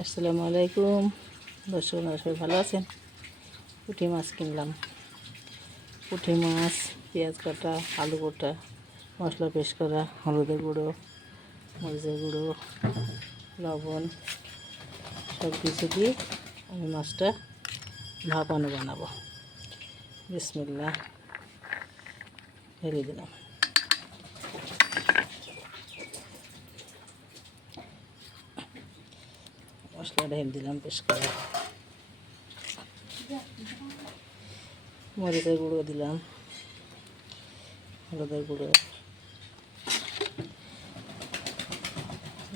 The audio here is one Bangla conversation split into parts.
আসসালামু আলাইকুম দর্শক, সবাই ভালো আছেন। পুঁটি মাছ কিনলাম। পুঁটি মাছ, পেঁয়াজ কাটা, আলু কাটা, মশলা পেস্ট করা, হলুদের গুঁড়ো, মরিচের গুঁড়ো, লবণ সব কিছু দিয়ে আমি মাছটা ভাপানো বানাবো। বিসমিল্লাহ ঢেলে দিলাম। মশলা ঢেলে দিলাম পেস্ট করে, মরিচের গুঁড়ো দিলাম, হলুদের গুঁড়ো,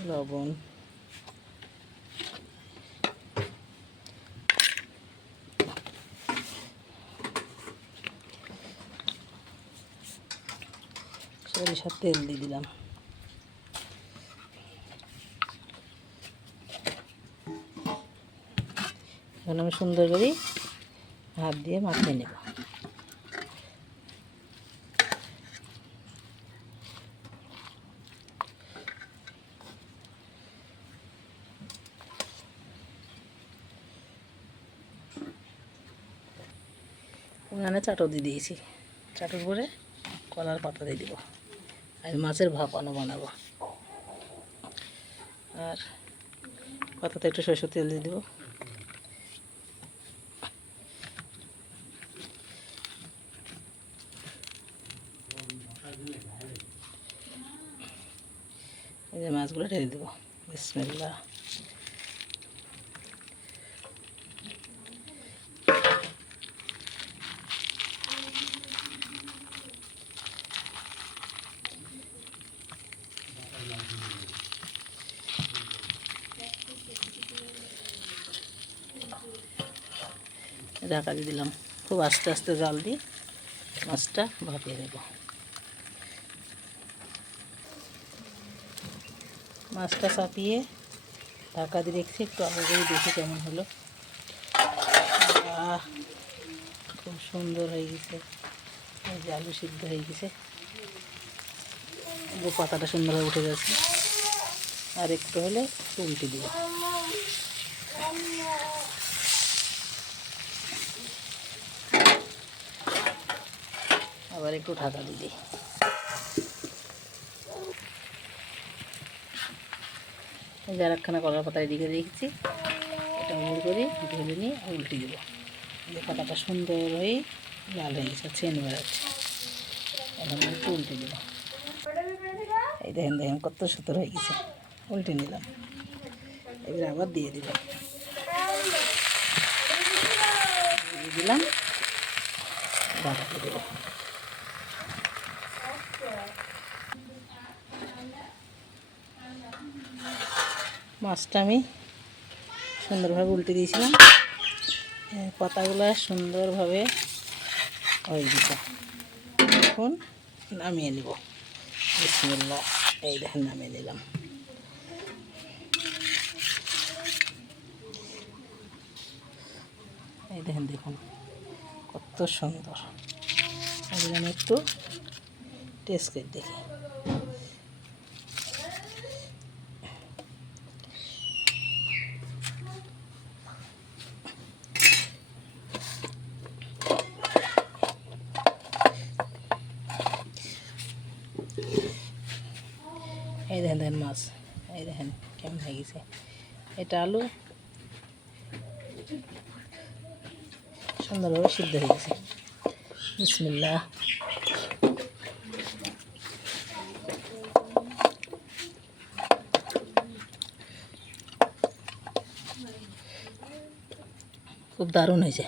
লবণ, সরিষার তেল দিয়ে দিলাম। এখন আমি সুন্দর করে হাত দিয়ে মাখিয়ে নেব। ওখানে চাটু দিয়ে দিয়েছি, চাটুর পরে কলার পাতা দিয়ে দিব। আর মাছের ভাপানো বানাবো। আর পাতাতে একটু সরষের তেল দিয়ে দেবো। এই যে মাছগুলো ঢেলে দেবো। বিসমিল্লাহ। ঢাকা দিয়ে দিলাম। খুব আস্তে আস্তে জাল দিয়ে মাছটা ভাপিয়ে নেব। মাছটা চাপিয়ে ঢাকা দিয়ে রেখেছি। একটু আগে করে দেখি কেমন হলো। খুব সুন্দর হয়ে গেছে। এই যে আলু সিদ্ধ হয়ে গেছে, পাতাটা সুন্দরভাবে উঠে যাচ্ছে। আর একটু হলে উল্টে দিব। আবার একটু ঢাকা দিয়ে দিই। এই যে আরেকখানা কলার পাতা এদিকে রেখেছি, এটা মুড় করে ঢেলে নিয়ে উল্টে দেব। যে পাতাটা সুন্দর হয়ে লাল হয়ে গেছে, চেন বেড়াচ্ছে। এখন একটু উল্টে দেব। এই দেখেন দেখেন কত সুন্দর হয়ে গেছে। উল্টে নিলাম। এবার আবার দিয়ে দিলাম। দিলাম, ঢাকা দিয়ে দেবো। মাছটা আমি সুন্দরভাবে উল্টে দিয়েছিলাম। পাতাগুলো সুন্দরভাবে হয়ে গেছে। এখন নামিয়ে নেব। বিসমিল্লাহ। এই দেখেন নামিয়ে নিলাম। এই দেখেন, দেখুন কত সুন্দর। এবার আমি একটু টেস্ট করে দেখি। এই দেখেন দেখেন মাছ, এই দেখেন কেমন হয়ে গেছে। এটা আলু সুন্দরভাবে সিদ্ধ হয়ে গেছে। বিসমিল্লাহ। খুব দারুণ হয়েছে।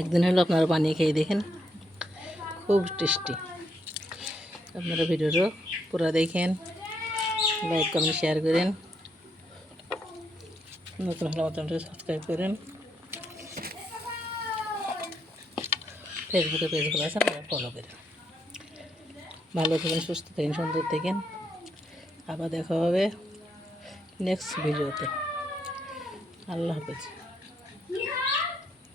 একদিন হলো আপনারা বানিয়ে খেয়ে দেখেন, খুব টেস্টি। আপনারা ভিডিওটা পুরো দেখেন, লাইক কমেন্ট শেয়ার করেন, নতুন হলে আমার চ্যানেলটা সাবস্ক্রাইব করেন। ফেসবুকে পেজগুলো আছে, আপনারা ফলো করেন। ভালো থাকেন, সুস্থ থাকেন, সুন্দর থাকেন। আবার দেখা হবে নেক্সট ভিডিওতে। আল্লাহ হাফেজ।